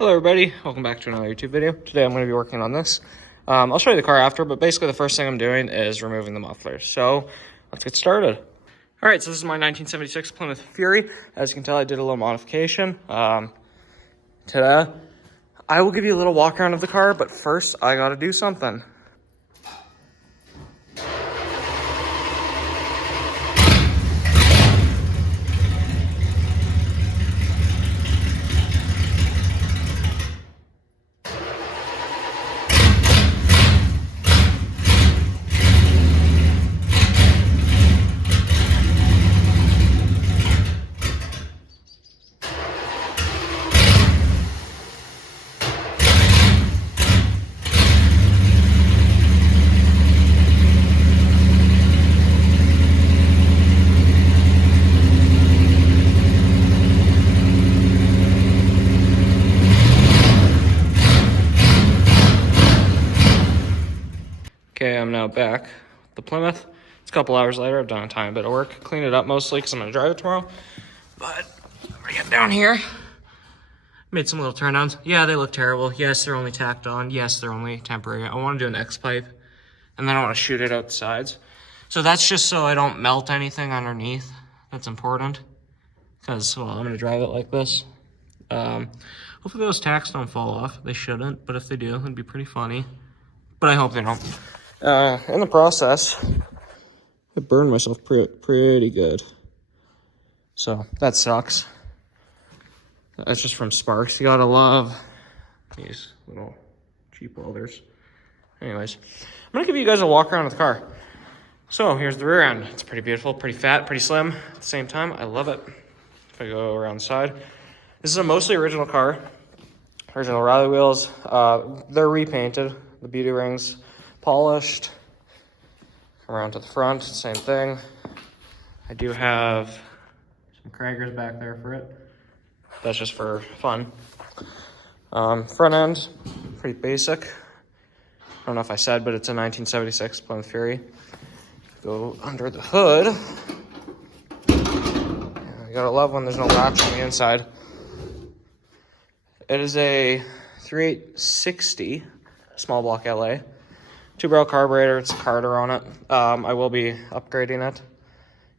Hello everybody, welcome back to another YouTube video. Today I'm going to be working on this. I'll show you the car after, but basically the first thing I'm doing is removing the mufflers. So let's get started. Alright, so this is my 1976 Plymouth Fury. As you can tell, I did a little modification. Today, I will give you a little walk around of the car, but first I gotta do something. Okay, I'm now back with the Plymouth. It's a couple hours later. I've done a tiny bit of work. Cleaned it up mostly because I'm going to drive it tomorrow. But I'm going to get down here. Made some little turndowns. Yeah, they look terrible. Yes, they're only tacked on. Yes, they're only temporary. I want to do an X-pipe. And then I want to shoot it out the sides. So that's just so I don't melt anything underneath. That's important. Because, well, I'm going to drive it like this. Hopefully those tacks don't fall off. They shouldn't. But if they do, it'd be pretty funny. But I hope they don't. In the process, I burned myself pretty good. So, that sucks. That's just from sparks. You gotta love these little cheap welders. Anyways, I'm gonna give you guys a walk around of the car. So, here's the rear end. It's pretty beautiful, pretty fat, pretty slim. At the same time, I love it. If I go around the side. This is a mostly original car. Original Riley wheels. They're repainted. The beauty rings polished. Come around to the front, same thing. I do have some Kragers back there for it. That's just for fun. Front end, pretty basic. I don't know if I said, but it's a 1976 Plymouth Fury. Go under the hood. You gotta love when there's no latch on the inside. It is a 3860 small block LA. 2-barrel carburetor, it's a Carter on it. I will be upgrading it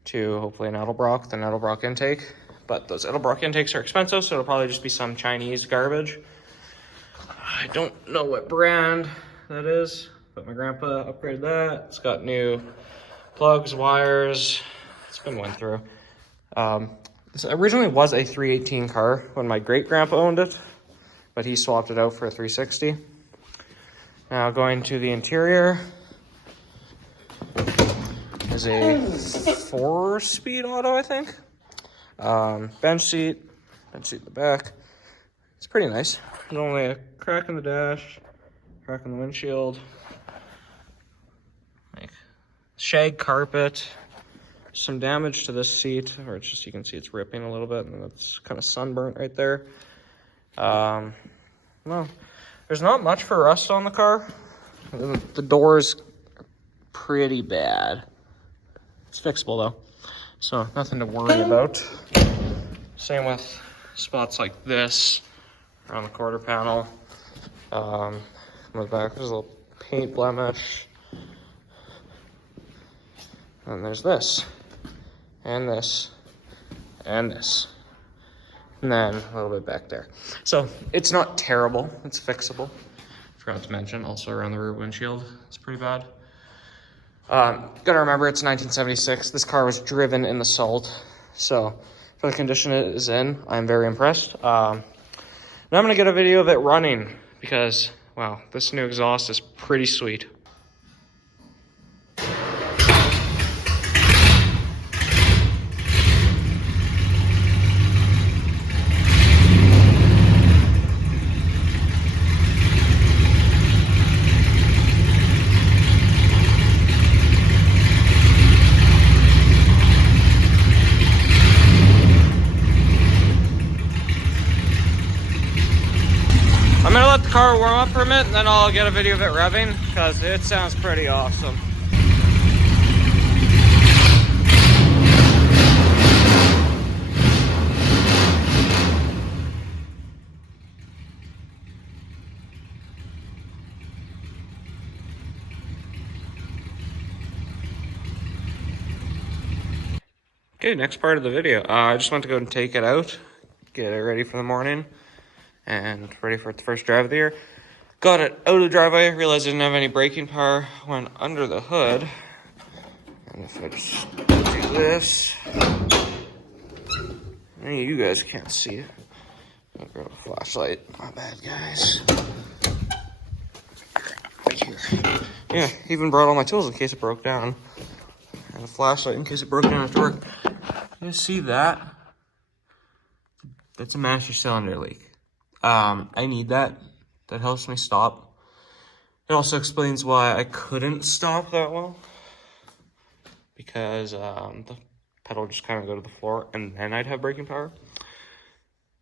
to hopefully an Edelbrock, the Edelbrock intake. But those Edelbrock intakes are expensive, so it'll probably just be some Chinese garbage. I don't know what brand that is, but my grandpa upgraded that. It's got new plugs, wires. It's been went through. This originally was a 318 car when my great-grandpa owned it, but he swapped it out for a 360. Now going to the interior is a 4-speed auto, I think. Bench seat in the back. It's pretty nice. There's only a crack in the dash, crack in the windshield, like shag carpet. Some damage to this seat, or it's just, you can see it's ripping a little bit, and it's kind of sunburnt right there. No, there's not much for rust on the car. The door's pretty bad. It's fixable though, so nothing to worry about. Same with spots like this around the quarter panel. On the back, there's a little paint blemish. And there's this, and this, and this. And then a little bit back there. So it's not terrible, it's fixable. Forgot to mention, also around the rear windshield, it's pretty bad. Gotta remember, it's 1976. This car was driven in the salt. So for the condition it is in, I'm very impressed. Now I'm gonna get a video of it running because, wow, this new exhaust is pretty sweet. I'm gonna let the car warm up for a minute and then I'll get a video of it revving because it sounds pretty awesome. Okay, next part of the video. I just went to go and take it out, get it ready for the morning, and ready for the first drive of the year. Got it out of the driveway, realized I didn't have any braking power, went under the hood, and if I just do this, you guys can't see it. I'll grab a flashlight. My bad, guys. Right here. Yeah, even brought all my tools in case it broke down. And a flashlight in case it broke down after work. You see that? That's a master cylinder leak. I need that. That helps me stop. It also explains why I couldn't stop that well. Because the pedal just kind of go to the floor and then I'd have braking power.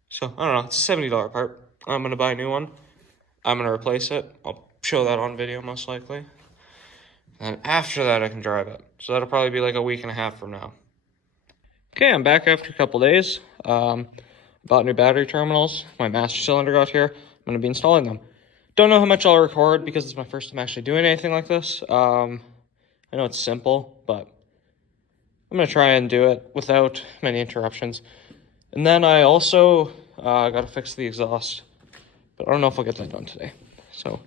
So, I don't know. It's a $70 part. I'm going to buy a new one. I'm going to replace it. I'll show that on video most likely. And after that, I can drive it. So that'll probably be like a week and a half from now. Okay, I'm back after a couple days. Bought new battery terminals. My master cylinder got here. I'm going to be installing them. Don't know how much I'll record because it's my first time actually doing anything like this. I know it's simple, but I'm going to try and do it without many interruptions. And then I also got to fix the exhaust, but I don't know if I'll get that done today. So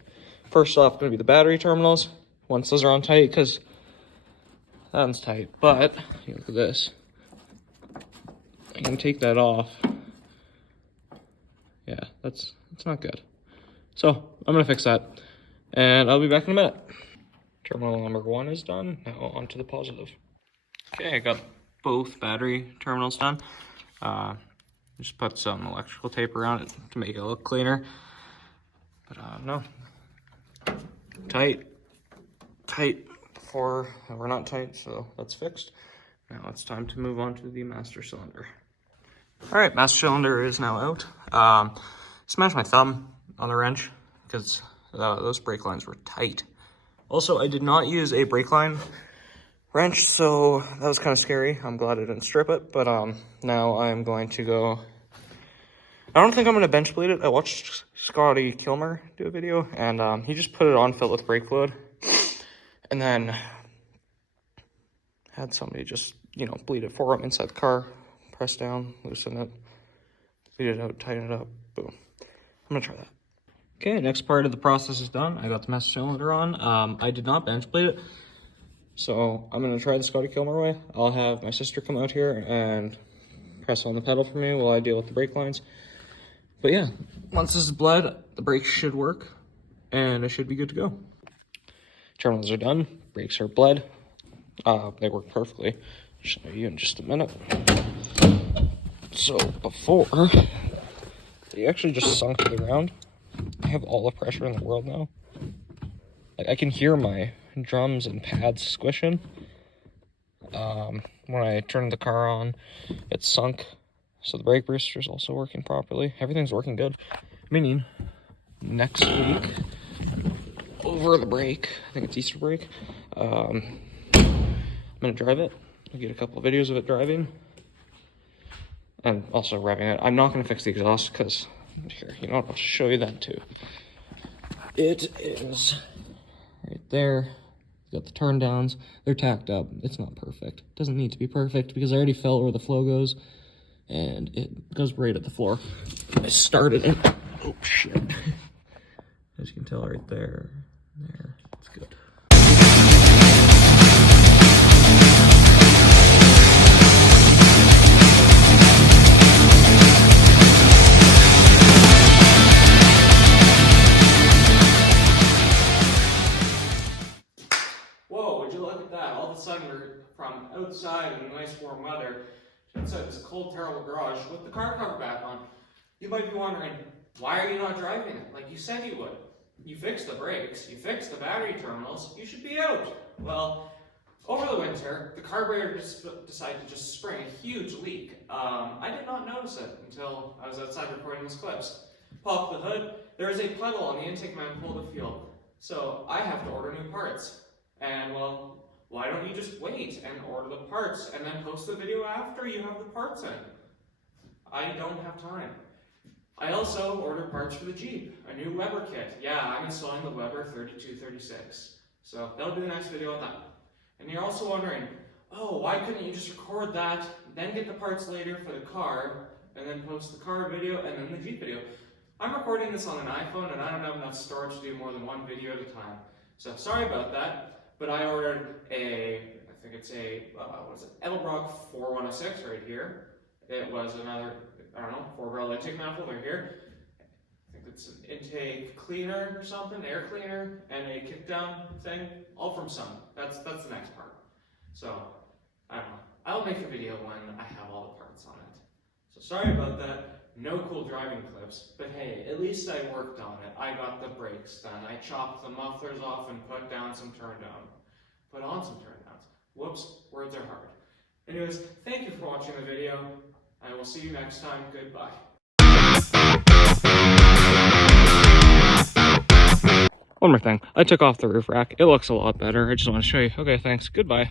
first off, going to be the battery terminals. Once those are on tight, because that one's tight. But look at this. I can take that off. Yeah, that's not good. So I'm going to fix that, and I'll be back in a minute. Terminal number 1 is done. Now on to the positive. Okay, I got both battery terminals done. Just put some electrical tape around it to make it look cleaner. But no, tight before we're not tight, so that's fixed. Now it's time to move on to the master cylinder. All right, master cylinder is now out. Smashed my thumb on the wrench because those brake lines were tight. Also, I did not use a brake line wrench, so that was kind of scary. I'm glad I didn't strip it, but now I'm going to go. I don't think I'm going to bench bleed it. I watched Scotty Kilmer do a video, and he just put it on, filled with brake fluid, and then had somebody just, bleed it for him inside the car, press down, loosen it, bleed it out, tighten it up, boom. I'm going to try that. Okay, next part of the process is done. I got the master cylinder on. I did not bench bleed it, so I'm going to try the Scotty Kilmer way. I'll have my sister come out here and press on the pedal for me while I deal with the brake lines. But yeah, once this is bled, the brakes should work, and I should be good to go. Terminals are done, brakes are bled. They work perfectly. I'll show you in just a minute. So before, they actually just sunk to the ground. I have all the pressure in the world now. Like, I can hear my drums and pads squishing. When I turned the car on, it sunk. So the brake booster is also working properly. Everything's working good. Meaning, next week, over the break, I think it's Easter break, I'm going to drive it. I'll get a couple of videos of it driving. And also revving it. I'm not going to fix the exhaust because, here, what, I'll show you that too. It is right there. Got the turn downs. They're tacked up. It's not perfect. It doesn't need to be perfect because I already felt where the flow goes. And it goes right at the floor. I started it. Oh, shit. As you can tell right there. There. It's good. Whoa, would you look at that? All of a sudden we're from outside in nice warm weather inside this cold, terrible garage with the car cover back on. You might be wondering, why are you not driving it like you said you would? You fixed the brakes, you fixed the battery terminals, you should be out. Well, over the winter, the carburetor decided to just spring a huge leak. I did not notice it until I was outside recording these clips. Pop the hood, there is a puddle on the intake manifold of fuel. So I have to order new parts. And well, why don't you just wait and order the parts and then post the video after you have the parts in? I don't have time. I also ordered parts for the Jeep, a new Weber kit. Yeah, I'm installing the Weber 3236. So that'll be the next video on that. And you're also wondering, oh, why couldn't you just record that, then get the parts later for the car, and then post the car video and then the Jeep video? I'm recording this on an iPhone and I don't have enough storage to do more than one video at a time. So sorry about that, but I ordered I think it's a, what is it, Edelbrock 4106 right here. It was another, I don't know, 4-barrel intake manifold right here. I think it's an intake cleaner or something, air cleaner, and a kickdown thing, all from Sun. That's the next part. So, I don't know. I'll make a video when I have all the parts on it. So sorry about that. No cool driving clips, but hey, at least I worked on it. I got the brakes done. I chopped the mufflers off and put down some turn down. Put on some turn downs. Whoops, words are hard. Anyways, thank you for watching the video. I will see you next time. Goodbye. One more thing. I took off the roof rack. It looks a lot better. I just want to show you. Okay, thanks. Goodbye.